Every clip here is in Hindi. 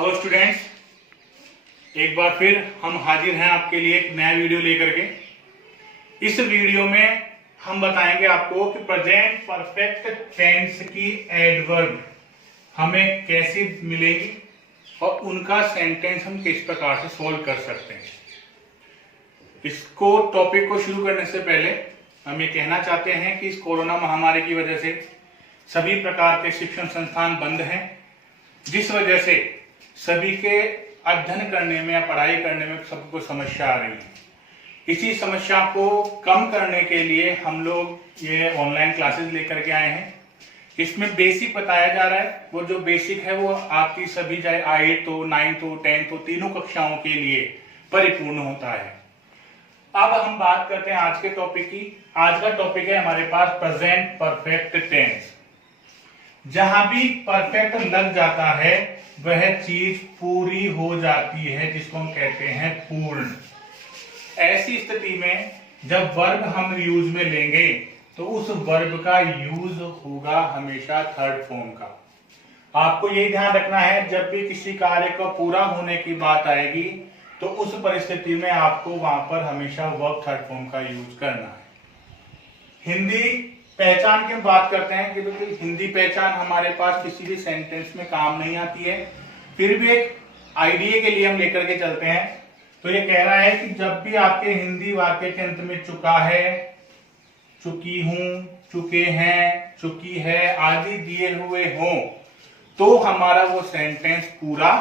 हेलो स्टूडेंट्स, एक बार फिर हम हाजिर हैं आपके लिए एक नया वीडियो लेकर के। इस वीडियो में हम बताएंगे आपको कि प्रेजेंट परफेक्ट टेंस की एडवर्ब हमें कैसी मिलेगी और उनका सेंटेंस हम किस प्रकार से सॉल्व कर सकते हैं। इसको टॉपिक को शुरू करने से पहले हम ये कहना चाहते हैं कि इस कोरोना महामारी की वजह से सभी प्रकार के शिक्षण संस्थान बंद हैं, जिस वजह से सभी के अध्ययन करने में या पढ़ाई करने में सबको समस्या आ रही है। इसी समस्या को कम करने के लिए हम लोग ये ऑनलाइन क्लासेस लेकर के आए हैं। इसमें बेसिक बताया जा रहा है। वो जो बेसिक है वो आपकी सभी चाहे 8th हो, 9th हो, 10th हो, तीनों कक्षाओं के लिए परिपूर्ण होता है। अब हम बात करते हैं आज के टॉपिक की। आज का टॉपिक है हमारे पास प्रेजेंट परफेक्ट टेंस। जहां भी परफेक्ट लग जाता है वह चीज पूरी हो जाती है, जिसको हम कहते हैं पूर्ण। ऐसी स्थिति में जब वर्ब हम यूज में लेंगे तो उस वर्ब का यूज होगा हमेशा थर्ड फॉर्म का। आपको यही ध्यान रखना है, जब भी किसी कार्य को पूरा होने की बात आएगी तो उस परिस्थिति में आपको वहां पर हमेशा वर्ब थर्ड फॉर्म का यूज करना है। हिंदी पहचान की बात करते हैं कि बिल्कुल हिंदी पहचान हमारे पास किसी भी सेंटेंस में काम नहीं आती है, फिर भी एक आइडिया के लिए हम लेकर के चलते हैं। तो ये कह रहा है कि जब भी आपके हिंदी वाक्य के अंत में चुका है, चुकी हूं, चुके हैं, चुकी है आदि दिए हुए हों तो हमारा वो सेंटेंस पूरा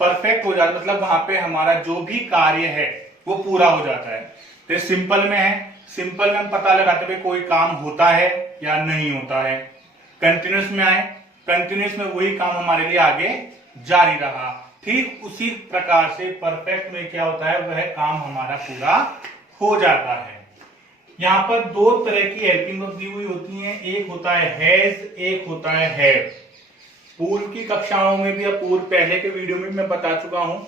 परफेक्ट हो जाता है। मतलब वहां पे हमारा जो भी कार्य है वो पूरा हो जाता है। तो सिंपल में है, सिंपल में हम पता लगाते हैं कोई काम होता है या नहीं होता है। कंटिन्यूस में आए, कंटिन्यूस में वही काम हमारे लिए आगे जारी रहा। ठीक उसी प्रकार से परफेक्ट में क्या होता है, वह काम हमारा पूरा हो जाता है। यहाँ पर दो तरह की हेल्पिंग वर्ब दी हुई होती हैं, एक होता है हैज, एक होता है हैव। पूर्व की कक्षाओं में भी या पूर्व पहले के वीडियो में मैं बता चुका हूं,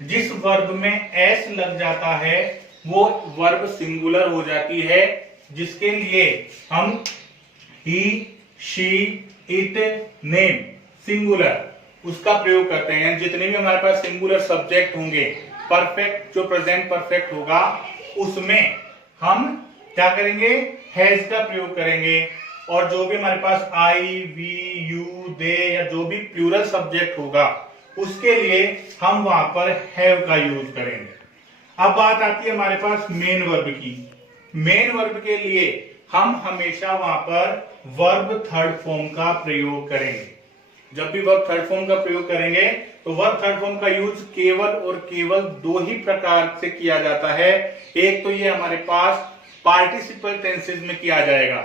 जिस वर्ब में एस लग जाता है वो वर्ब सिंगुलर हो जाती है, जिसके लिए हम ही, शी, इट, नेम सिंगुलर उसका प्रयोग करते हैं। जितने भी हमारे पास सिंगुलर सब्जेक्ट होंगे, परफेक्ट जो प्रेजेंट परफेक्ट होगा उसमें हम क्या करेंगे, हैज का प्रयोग करेंगे। और जो भी हमारे पास आई, वी, यू, दे या जो भी प्लूरल सब्जेक्ट होगा उसके लिए हम वहां पर हैव का यूज करेंगे। अब बात आती है हमारे पास मेन वर्ब की। मेन वर्ब के लिए हम हमेशा वहां पर वर्ब थर्ड फॉर्म का प्रयोग करेंगे। जब भी वर्ब थर्ड फॉर्म का प्रयोग करेंगे तो वर्ब थर्ड फॉर्म का यूज केवल और केवल दो ही प्रकार से किया जाता है। एक तो ये हमारे पास पार्टिसिपल टेंसेस में किया जाएगा।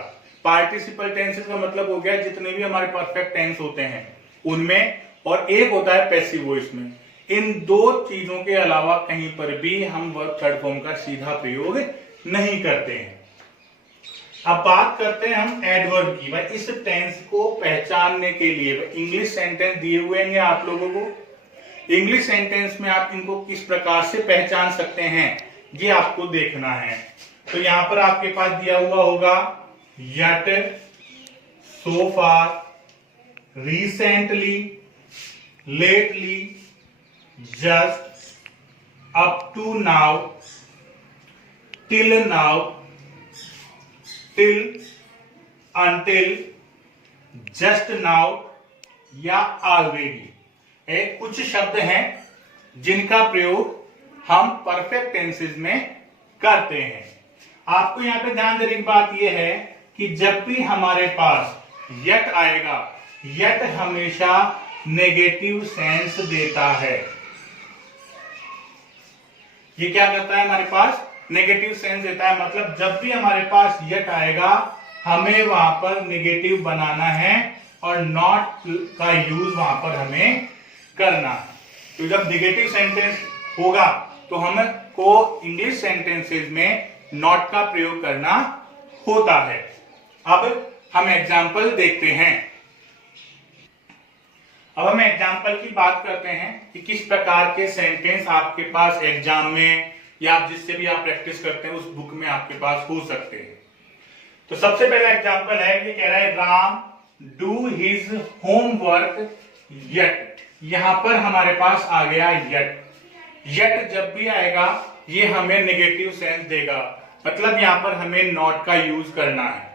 पार्टिसिपल टेंसेस का मतलब हो गया जितने भी हमारे परफेक्ट टेंस होते हैं उनमें, और एक होता है पैसिव वॉइस में। इन दो चीजों के अलावा कहीं पर भी हम वर्ब थर्ड फॉर्म का सीधा प्रयोग नहीं करते हैं। अब बात करते हैं हम एडवर्ब की। भाई इस टेंस को पहचानने के लिए इंग्लिश सेंटेंस दिए हुए हैं आप लोगों को। इंग्लिश सेंटेंस में आप इनको किस प्रकार से पहचान सकते हैं ये आपको देखना है। तो यहां पर आपके पास दिया हुआ होगा yet, so far, recently, lately, just, up to now, till now, till, until, just now या already। एक कुछ शब्द हैं जिनका प्रयोग हम परफेक्ट टेंसेस में करते हैं। आपको यहां पे ध्यान देने की बात यह है कि जब भी हमारे पास यट आएगा, यट हमेशा नेगेटिव सेंस देता है। ये क्या करता है, हमारे पास नेगेटिव सेंस देता है। मतलब जब भी हमारे पास यट आएगा हमें वहां पर नेगेटिव बनाना है और नॉट का यूज वहां पर हमें करना है। तो जब नेगेटिव सेंटेंस होगा तो हमको इंग्लिश सेंटेंसेस में नॉट का प्रयोग करना होता है। अब हम एग्जाम्पल देखते हैं। अब हम एग्जाम्पल की बात करते हैं कि किस प्रकार के सेंटेंस आपके पास एग्जाम में या आप जिससे भी आप प्रैक्टिस करते हैं उस बुक में आपके पास हो सकते हैं। तो सबसे पहला एग्जाम्पल है, ये कह रहा है Ram do his homework yet. यहां पर हमारे पास आ गया यट। यट जब भी आएगा ये हमें नेगेटिव सेंस देगा, मतलब यहां पर हमें नॉट का यूज करना है।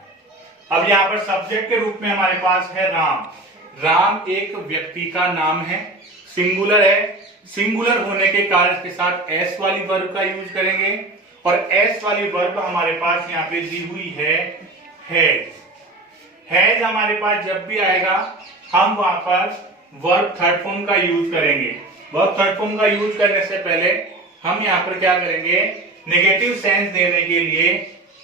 अब यहां पर सब्जेक्ट के रूप में हमारे पास है राम। राम एक व्यक्ति का नाम है, सिंगुलर है। सिंगुलर होने के कारण इसके साथ एस वाली वर्ब का यूज करेंगे, और एस वाली वर्ब हमारे पास यहाँ पे दी हुई है हैज। हैज हमारे पास जब भी आएगा हम वहां पर वर्ब थर्ड फॉर्म का यूज करेंगे। वर्ब थर्ड फॉर्म का यूज करने से पहले हम यहाँ पर क्या करेंगे, नेगेटिव सेंस देने के लिए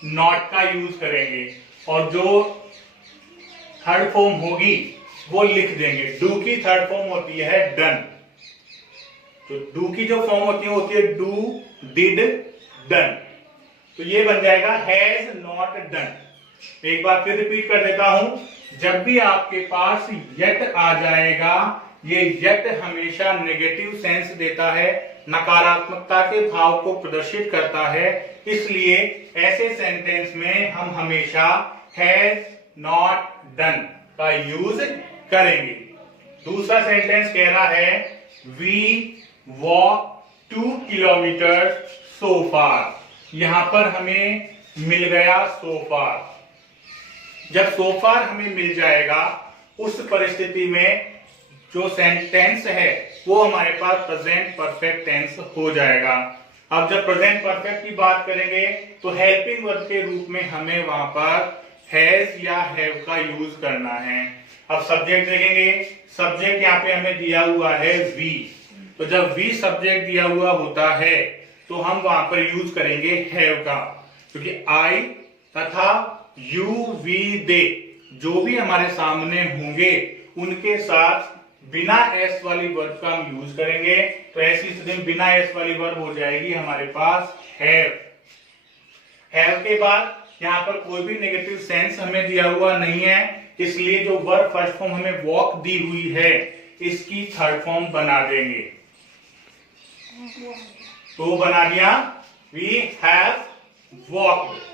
नॉट का यूज करेंगे, और जो थर्ड फॉर्म होगी वो लिख देंगे। डू की थर्ड फॉर्म होती है डन, तो डू की जो फॉर्म होती है डू, डिड, डन। तो ये बन जाएगा हैज नॉट डन। एक बार फिर रिपीट कर देता हूं, जब भी आपके पास यट आ जाएगा, ये यट हमेशा नेगेटिव सेंस देता है, नकारात्मकता के भाव को प्रदर्शित करता है। इसलिए ऐसे सेंटेंस में हम हमेशा हैज नॉट डन का यूज करेंगे। दूसरा सेंटेंस कह रहा है वी वॉक 2 किलोमीटर सो फार। यहां पर हमें मिल गया सो फार। जब सो फार हमें मिल जाएगा उस परिस्थिति में जो सेंटेंस है वो हमारे पास प्रेजेंट परफेक्ट टेंस हो जाएगा। अब जब प्रेजेंट परफेक्ट की बात करेंगे तो हेल्पिंग वर्ब के रूप में हमें वहां पर हैज या हैव का यूज करना है। अब सब्जेक्ट देखेंगे, सब्जेक्ट यहाँ पे हमें दिया हुआ है वी। तो जब वी सब्जेक्ट दिया हुआ होता है तो हम वहां पर यूज करेंगे हैव का, क्योंकि आई तथा यू, वी, दे जो भी हमारे सामने होंगे उनके साथ बिना एस वाली वर्ब का हम यूज करेंगे। तो ऐसी स्थिति में बिना एस वाली वर्ब हो जाएगी हमारे पास हैव। हैव के बाद यहाँ पर कोई भी नेगेटिव सेंस हमें दिया हुआ नहीं है, इसलिए जो वर्ब फर्स्ट फॉर्म हमें वॉक दी हुई है इसकी थर्ड फॉर्म बना देंगे। तो बना दिया वी हैव वॉक्ड।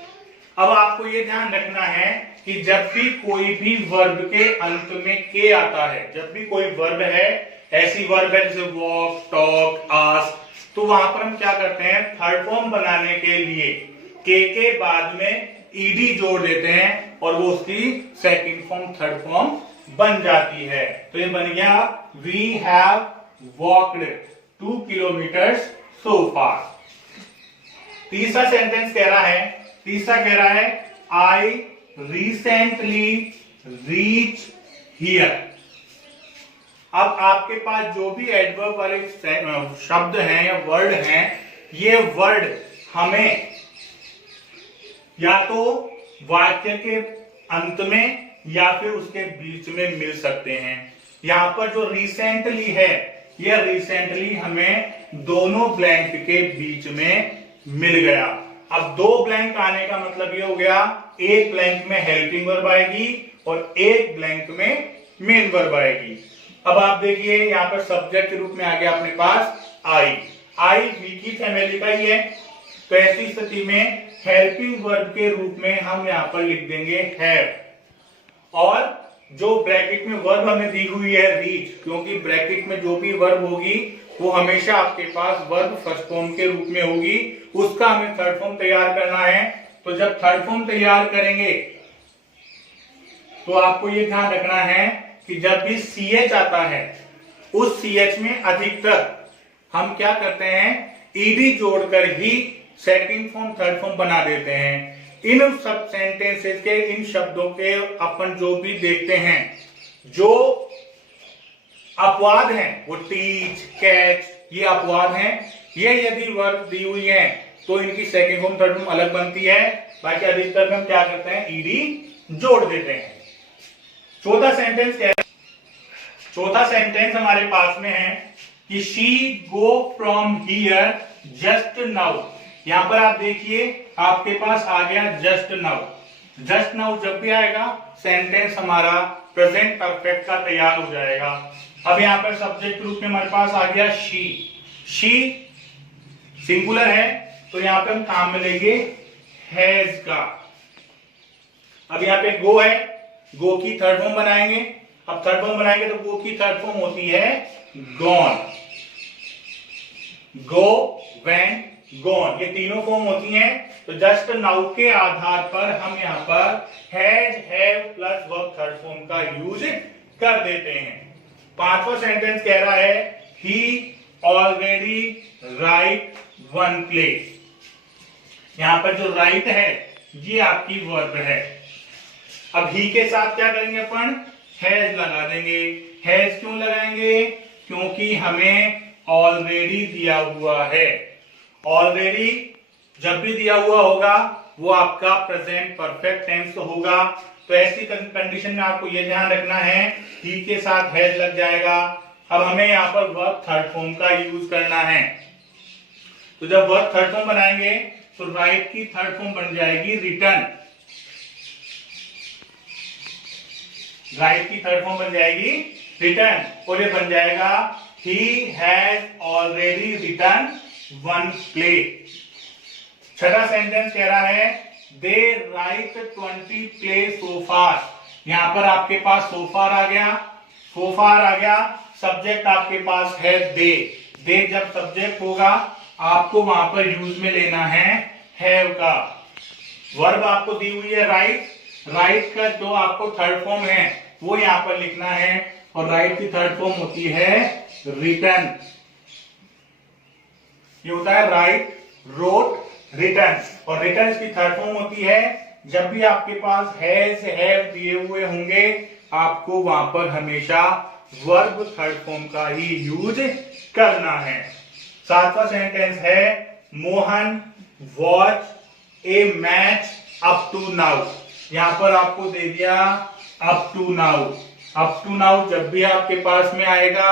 अब आपको ये ध्यान रखना है कि जब भी कोई भी वर्ब के अंत में के आता है, जब भी कोई वर्ब है, ऐसी वर्ब है जैसे वॉक, टॉक, आस्क, तो वहां पर हम क्या करते हैं, थर्ड फॉर्म बनाने के लिए के बाद में ईडी जोड़ देते हैं और वो उसकी सेकंड फॉर्म थर्ड फॉर्म बन जाती है। तो ये बन गया we have walked 2 kilometre so far. तीसरा सेंटेंस कह रहा है आई रिसेंटली रीच हियर। अब आपके पास जो भी एडवर्ब वाले शब्द हैं या वर्ड हैं, ये वर्ड हमें या तो वाक्य के अंत में या फिर उसके बीच में मिल सकते हैं। यहां पर जो रिसेंटली है, यह रिसेंटली हमें दोनों ब्लैंक के बीच में मिल गया। अब 2 ब्लैंक आने का मतलब ये हो गया, एक ब्लैंक में हेल्पिंग वर्ब आएगी और एक ब्लैंक में मेन वर्ब आएगी। अब आप देखिए यहाँ पर सब्जेक्ट के रूप में आ गया अपने पास आई। आई वी की फैमिली का ही है, तो ऐसी स्थिति में हेल्पिंग वर्ब के रूप में हम यहाँ पर लिख देंगे हैव, और जो ब्रैकेट में वर्ब हमें दी हुई है रीच, क्योंकि ब्रैकेट में जो भी वर्ब होगी वो हमेशा आपके पास वर्ब फर्स्ट फॉर्म के रूप में होगी, उसका हमें थर्ड फॉर्म तैयार करना है। तो जब थर्ड फॉर्म तैयार करेंगे तो आपको ये ध्यान रखना है कि जब भी CH आता है उस CH में अधिकतर हम क्या करते हैं, ईडी जोड़कर ही सेकंड फॉर्म थर्ड फॉर्म बना देते हैं। इन सब सेंटेंसेस के, इन शब्दों के अपन जो भी देखते हैं, जो अपवाद हैं वो टीच, कैच, ये अपवाद हैं। ये यदि वर्ब दी हुई है तो इनकी सेकंड फॉर्म थर्ड फॉर्म अलग बनती है, बाकी अधिकतर में हम क्या करते हैं, ईडी जोड़ देते हैं। चौथा सेंटेंस क्या है, चौथा सेंटेंस हमारे पास में है कि she go from here just now. यहां पर आप देखिए आपके पास आ गया जस्ट नाउ। जस्ट नाउ जब भी आएगा सेंटेंस हमारा प्रेजेंट परफेक्ट का तैयार हो जाएगा। अब यहाँ पर सब्जेक्ट रूप में हमारे पास आ गया शी। शी सिंगुलर है तो यहाँ पे हम काम में लेंगे हैज का। अब यहाँ पे गो है, गो की थर्ड फॉर्म बनाएंगे। अब थर्ड फॉर्म बनाएंगे तो गो की थर्ड फॉर्म होती है गॉन, गो, वेंट, गॉन, ये तीनों फॉर्म होती हैं। तो जस्ट नाउ के आधार पर हम यहाँ पर has, have plus verb third form का यूज कर देते हैं। पांचवा सेंटेंस कह रहा है ही ऑलरेडी राइट वन प्ले। यहां पर जो राइट है ये आपकी वर्ब है। अब ही के साथ क्या करेंगे अपन, हैज लगा देंगे। हैज क्यों लगाएंगे, क्योंकि हमें ऑलरेडी दिया हुआ है। ऑलरेडी जब भी दिया हुआ होगा वो आपका प्रेजेंट परफेक्ट टेंस होगा। तो ऐसी कंडीशन में आपको ये ध्यान रखना है ही के साथ हैज लग जाएगा। अब हमें यहाँ पर वर्ब थर्ड फॉर्म का यूज करना है। तो जब वर्ब थर्ड फॉर्म बनाएंगे तो राइट की थर्ड फॉर्म बन जाएगी रिटर्न। राइट की थर्ड फॉर्म बन जाएगी रिटर्न और ये बन जाएगा he has already return one play. छठा सेंटेंस कह रहा है दे राइट 20 प्ले सो फार। यहां पर आपके पास सो फार आ गया, सो फार आ गया, सब्जेक्ट आपके पास है दे। दे जब सब्जेक्ट होगा आपको वहां पर यूज में लेना है हैव का। वर्ब आपको दी हुई है राइट, राइट का जो आपको थर्ड फॉर्म है वो यहां पर लिखना है और राइट की थर्ड फॉर्म होती है रिटर्न। ये होता है राइट, रोट, रिटर्न। और रिटर्न की थर्ड फॉर्म होती है जब भी आपके पास हैज, हैव दिए हुए होंगे आपको वहां पर हमेशा वर्ब थर्ड फॉर्म का ही यूज करना है। सातवां सेंटेंस है Mohan watch a match up to now. यहां पर आपको दे दिया up to now. Up to now जब भी आपके पास में आएगा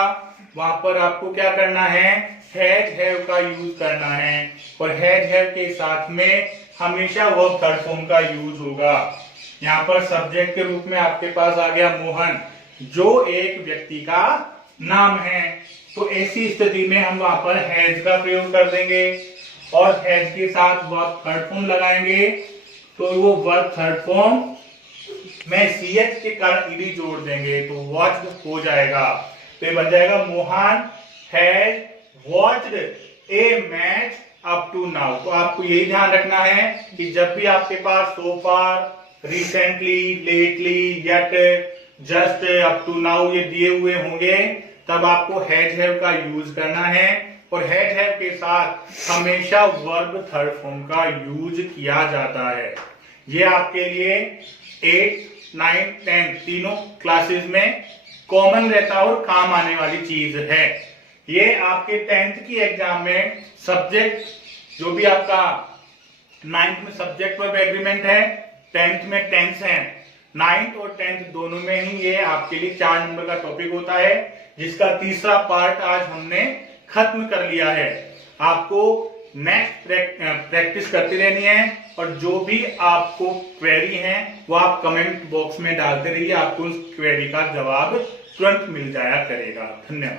वहां पर आपको क्या करना है, हैज, हैव का यूज करना है। और हैज, हैव के साथ में हमेशा वर्ब थर्ड फॉर्म का यूज होगा। यहाँ पर सब्जेक्ट के रूप में आपके पास आ गया मोहन जो एक व्यक्ति का नाम है। तो ऐसी स्थिति में हम वहां पर हैज का प्रयोग कर देंगे और हैज के साथ वर्ब थर्ड फॉर्म लगाएंगे। तो वो वर्ब थर्ड फॉर्म में सीएच के कारण ईडी जोड़ देंगे तो वॉच्ड हो जाएगा। तो ये बन जाएगा Mohan has watched a match up to now. तो आपको यही ध्यान रखना है कि जब भी आपके पास so far, recently, lately, yet, just, up to now ये दिए हुए होंगे तब आपको हैज, हैव का यूज करना है। और हैज, हैव के साथ हमेशा वर्ब थर्ड फॉर्म का यूज किया जाता है। ये आपके लिए 8, 9, 10 तीनों क्लासेस में कॉमन रहता है और काम आने वाली चीज है। ये आपके 10th की एग्जाम में सब्जेक्ट जो भी आपका 9th में सब्जेक्ट वर्ब एग्रीमेंट है, 10th में टेंस है। 9th और 10th दोनों में ही ये आपके लिए 4 नंबर का टॉपिक होता है जिसका तीसरा पार्ट आज हमने खत्म कर लिया है। आपको नेक्स्ट प्रैक्टिस करती रहनी है और जो भी आपको क्वेरी है वो आप कमेंट बॉक्स में डालते रहिए, आपको उस क्वेरी का जवाब तुरंत मिल जाया करेगा। धन्यवाद।